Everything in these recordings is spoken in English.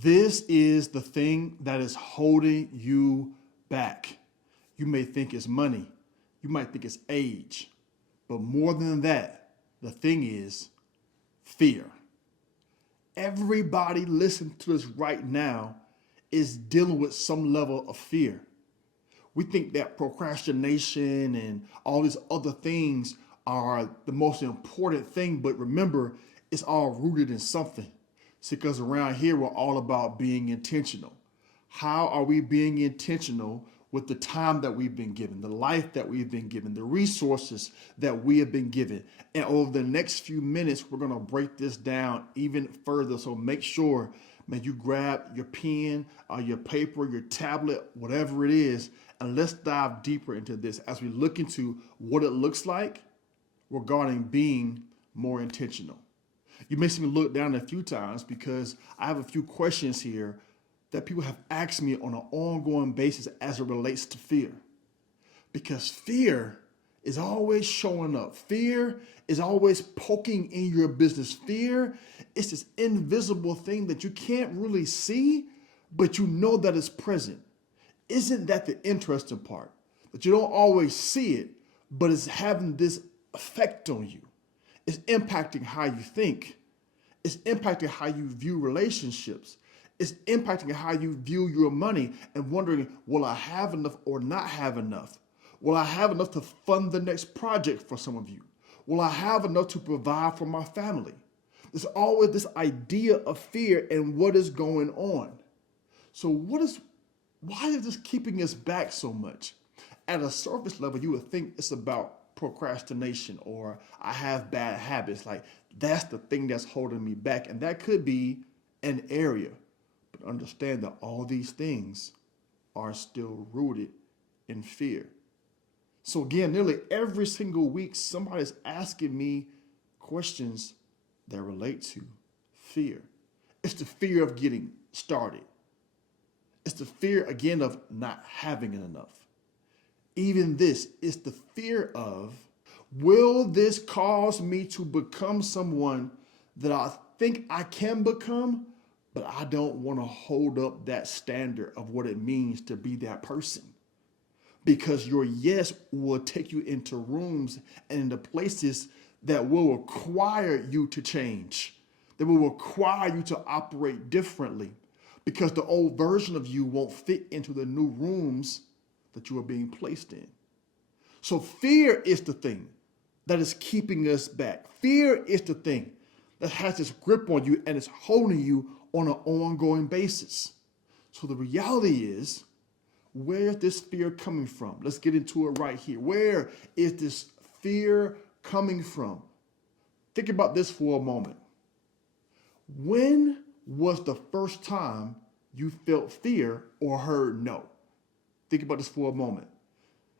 This is the thing that is holding you back. You may think it's money. You might think it's age. But more than that, the thing is fear. Everybody listening to this right now is dealing with some level of fear. We think that procrastination and all these other things are the most important thing, but remember, it's all rooted in something. See, because around here, we're all about being intentional. How are we being intentional with the time that we've been given, the life that we've been given, the resources that we have been given? And over the next few minutes, we're going to break this down even further. So make sure, man, you grab your pen, your paper, your tablet, whatever it is, and let's dive deeper into this as we look into what it looks like regarding being more intentional. You may see me look down a few times because I have a few questions here that people have asked me on an ongoing basis as it relates to fear. Because fear is always showing up. Fear is always poking in your business. Fear is this invisible thing that you can't really see, but you know that it's present. Isn't that the interesting part? That you don't always see it, but it's having this effect on you. It's impacting how you think. It's impacting how you view relationships. It's impacting how you view your money and wondering, will I have enough or not have enough? Will I have enough to fund the next project for some of you? Will I have enough to provide for my family? There's always this idea of fear and what is going on. So why is this keeping us back so much? At a surface level, you would think it's about procrastination or I have bad habits. Like that's the thing that's holding me back. And that could be an area. But understand that all these things are still rooted in fear. So again, nearly every single week, somebody's asking me questions that relate to fear. It's the fear of getting started. It's the fear, again, of not having enough. Even this is the fear of, will this cause me to become someone that I think I can become, but I don't want to hold up that standard of what it means to be that person? Because your yes will take you into rooms and into places that will require you to change, that will require you to operate differently, because the old version of you won't fit into the new rooms that you are being placed in. So fear is the thing that is keeping us back. Fear is the thing that has this grip on you and is holding you on an ongoing basis. So the reality is, where's this fear coming from? Let's get into it right here. Where is this fear coming from? Think about this for a moment. When was the first time you felt fear or heard no? Think about this for a moment.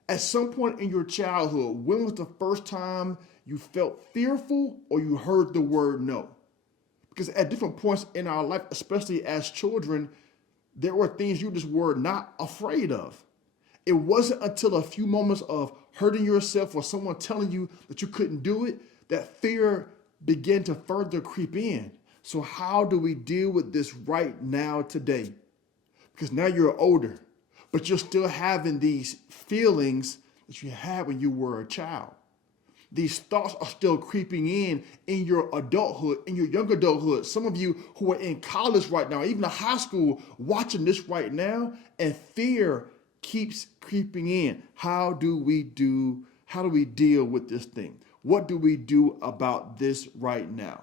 At some point in your childhood, when was the first time you felt fearful or you heard the word no? Because at different points in our life, especially as children, there were things you just were not afraid of. It wasn't until a few moments of hurting yourself or someone telling you that you couldn't do it that fear began to further creep in. So how do we deal with this right now today? Because now you're older, but you're still having these feelings that you had when you were a child. These thoughts are still creeping in your adulthood, in your young adulthood. Some of you who are in college right now, even in high school, watching this right now, and fear keeps creeping in. How do we deal with this thing? What do we do about this right now?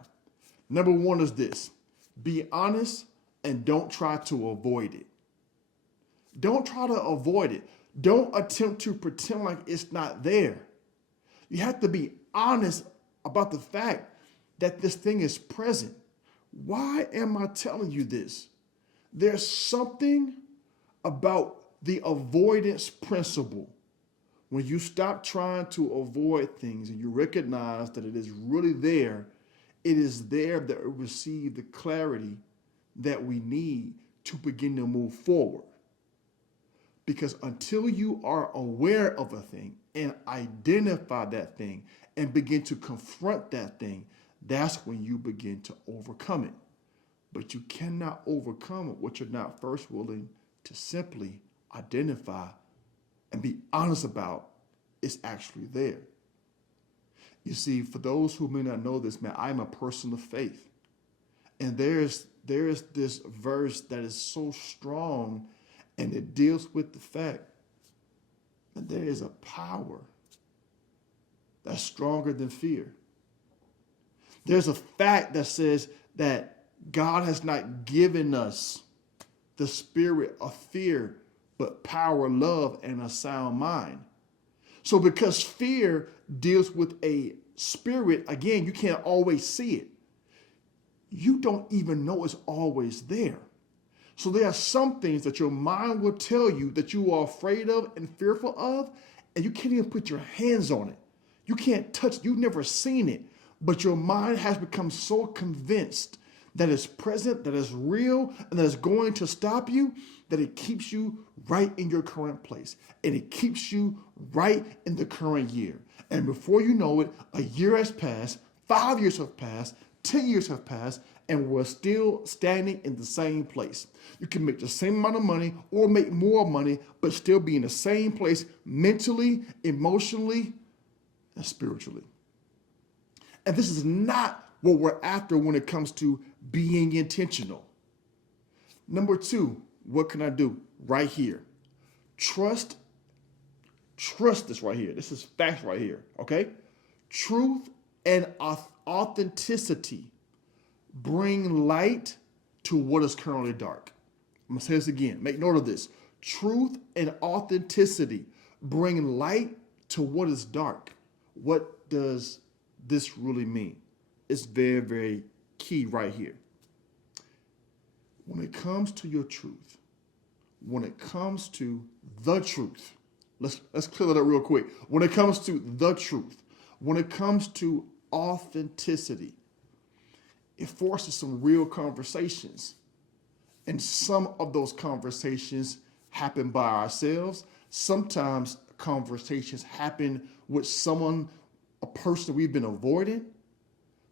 Number one is this: be honest and don't try to avoid it. Don't try to avoid it. Don't attempt to pretend like it's not there. You have to be honest about the fact that this thing is present. Why am I telling you this? There's something about the avoidance principle. When you stop trying to avoid things and you recognize that it is really there, it is there that we receive the clarity that we need to begin to move forward. Because until you are aware of a thing and identify that thing and begin to confront that thing, that's when you begin to overcome it. But you cannot overcome what you're not first willing to simply identify and be honest about is actually there. You see, for those who may not know this, man, I'm a person of faith. And there's this verse that is so strong, and it deals with the fact that there is a power that's stronger than fear. There's a fact that says that God has not given us the spirit of fear, but power, love, and a sound mind. So because fear deals with a spirit, again, you can't always see it. You don't even know it's always there. So there are some things that your mind will tell you that you are afraid of and fearful of, and you can't even put your hands on it. You can't touch it. You've never seen it, but your mind has become so convinced that it's present, that it's real, and that it's going to stop you, that it keeps you right in your current place. And it keeps you right in the current year. And before you know it, a year has passed, 5 years have passed, 10 years have passed, and we're still standing in the same place. You can make the same amount of money or make more money, but still be in the same place mentally, emotionally, and spiritually. And this is not what we're after when it comes to being intentional. Number 2, what can I do? Right here. Trust this right here. This is facts right here, okay? Truth and authenticity bring light to what is currently dark. I'm going to say this again. Make note of this. Truth and authenticity bring light to what is dark. What does this really mean? It's very, very key right here. When it comes to your truth, when it comes to the truth, let's clear that up real quick. When it comes to the truth, when it comes to authenticity, it forces some real conversations. And some of those conversations happen by ourselves. Sometimes conversations happen with someone, a person we've been avoiding.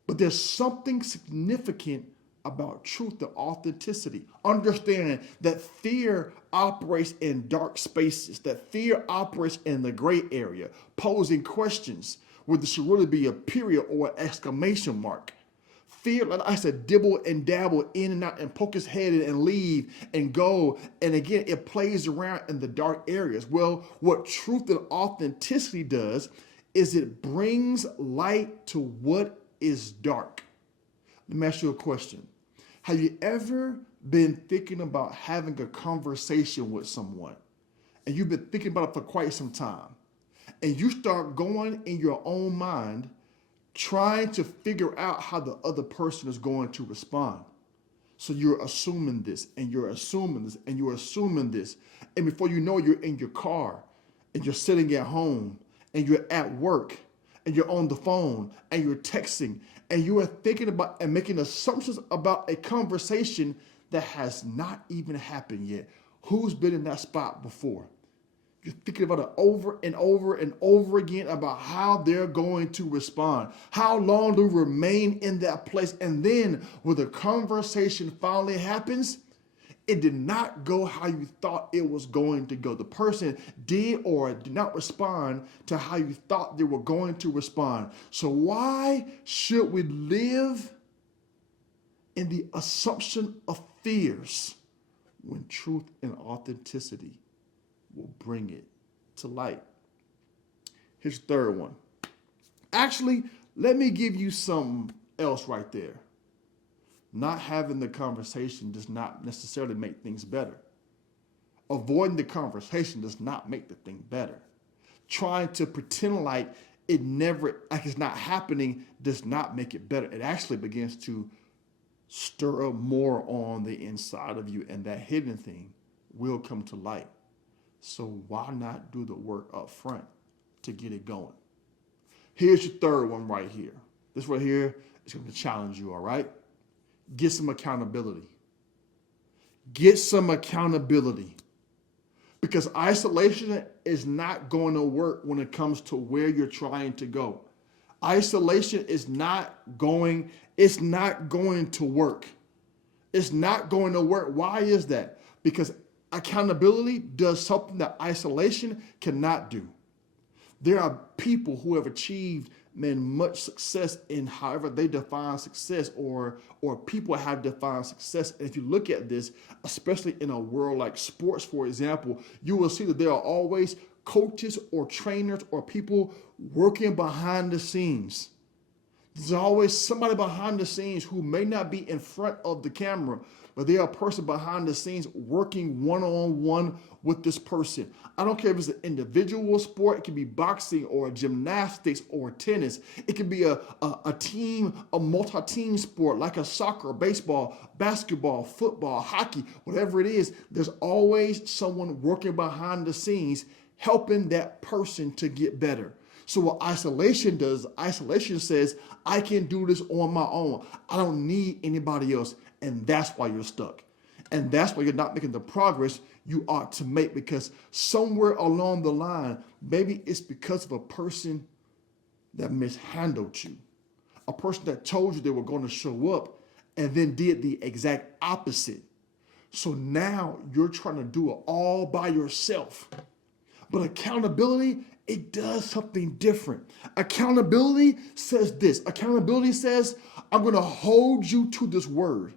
But there's something significant about truth and authenticity. Understanding that fear operates in dark spaces, that fear operates in the gray area, posing questions where there should really be a period or an exclamation mark. Fear, like I said, dibble and dabble in and out and poke his head in and leave and go. And again, it plays around in the dark areas. Well, what truth and authenticity does is it brings light to what is dark. Let me ask you a question. Have you ever been thinking about having a conversation with someone and you've been thinking about it for quite some time and you start going in your own mind trying to figure out how the other person is going to respond? So you're assuming this and you're assuming this and you're assuming this. And before you know, you're in your car and you're sitting at home and you're at work and you're on the phone and you're texting and you are thinking about and making assumptions about a conversation that has not even happened yet. Who's been in that spot before? You're thinking about it over and over and over again about how they're going to respond. How long do we remain in that place? And then when the conversation finally happens, it did not go how you thought it was going to go. The person did or did not respond to how you thought they were going to respond. So why should we live in the assumption of fears when truth and authenticity will bring it to light? Here's the third one. Actually, let me give you something else right there. Not having the conversation does not necessarily make things better. Avoiding the conversation does not make the thing better. Trying to pretend like it's not happening does not make it better. It actually begins to stir up more on the inside of you, and that hidden thing will come to light. So why not do the work up front to get it going? Here's your third one right here. This right here is going to challenge you, all right? Get some accountability. Get some accountability. Because isolation is not going to work when it comes to where you're trying to go. Isolation is not going to work. It's not going to work. Why is that? Because accountability does something that isolation cannot do. There are people who have achieved, man, much success in however they define success, or people have defined success. And if you look at this, especially in a world like sports, for example, you will see that there are always coaches or trainers or people working behind the scenes. There's always somebody behind the scenes who may not be in front of the camera, but they are a person behind the scenes working one-on-one with this person. I don't care if it's an individual sport, it can be boxing or gymnastics or tennis. It can be a team, a multi-team sport like a soccer, baseball, basketball, football, hockey, whatever it is. There's always someone working behind the scenes helping that person to get better. So what isolation does, isolation says, I can do this on my own. I don't need anybody else. And that's why you're stuck. And that's why you're not making the progress you ought to make, because somewhere along the line, maybe it's because of a person that mishandled you, a person that told you they were going to show up and then did the exact opposite. So now you're trying to do it all by yourself. But accountability, it does something different. Accountability says this. Accountability says, I'm going to hold you to this word.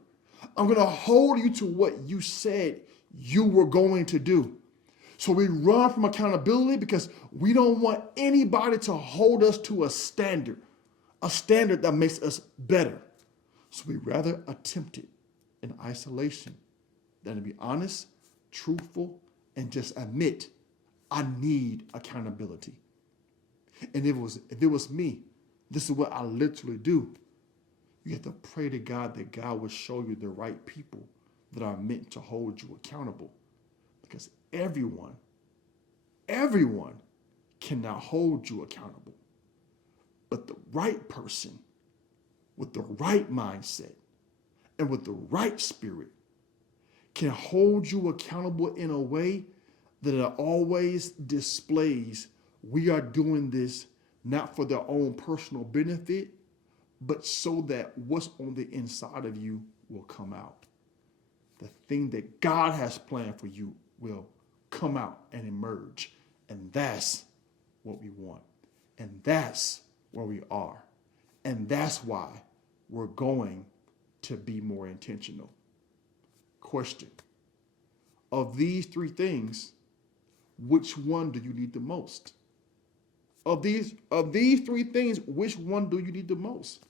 I'm going to hold you to what you said you were going to do. So we run from accountability because we don't want anybody to hold us to a standard that makes us better. So we rather attempt it in isolation than to be honest, truthful, and just admit I need accountability. And if it was me, this is what I literally do. You have to pray to God that God will show you the right people that are meant to hold you accountable. Because everyone cannot hold you accountable. But the right person with the right mindset and with the right spirit can hold you accountable in a way that it always displays we are doing this not for their own personal benefit, but so that what's on the inside of you will come out. The thing that God has planned for you will come out and emerge. And that's what we want. And that's where we are. And that's why we're going to be more intentional. Question. Of these three things, which one do you need the most? Of these three things, which one do you need the most?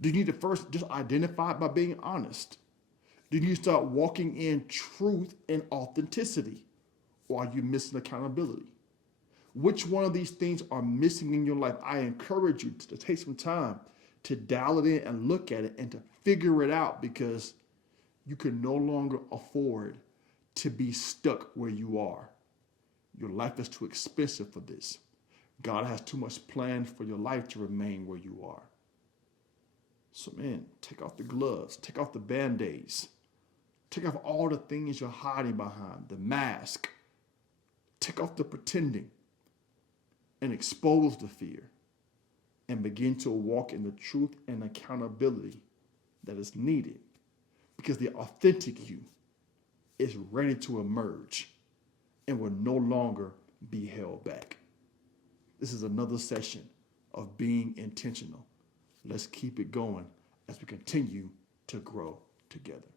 Do you need to first just identify it by being honest? Do you need to start walking in truth and authenticity? Or are you missing accountability? Which one of these things are missing in your life? I encourage you to take some time to dial it in and look at it and to figure it out, because you can no longer afford to be stuck where you are. Your life is too expensive for this. God has too much planned for your life to remain where you are. So man, take off the gloves, take off the Band-Aids, take off all the things you're hiding behind, the mask, take off the pretending, and expose the fear, and begin to walk in the truth and accountability that is needed, because the authentic you is ready to emerge and will no longer be held back. This is another session of being intentional. Let's keep it going as we continue to grow together.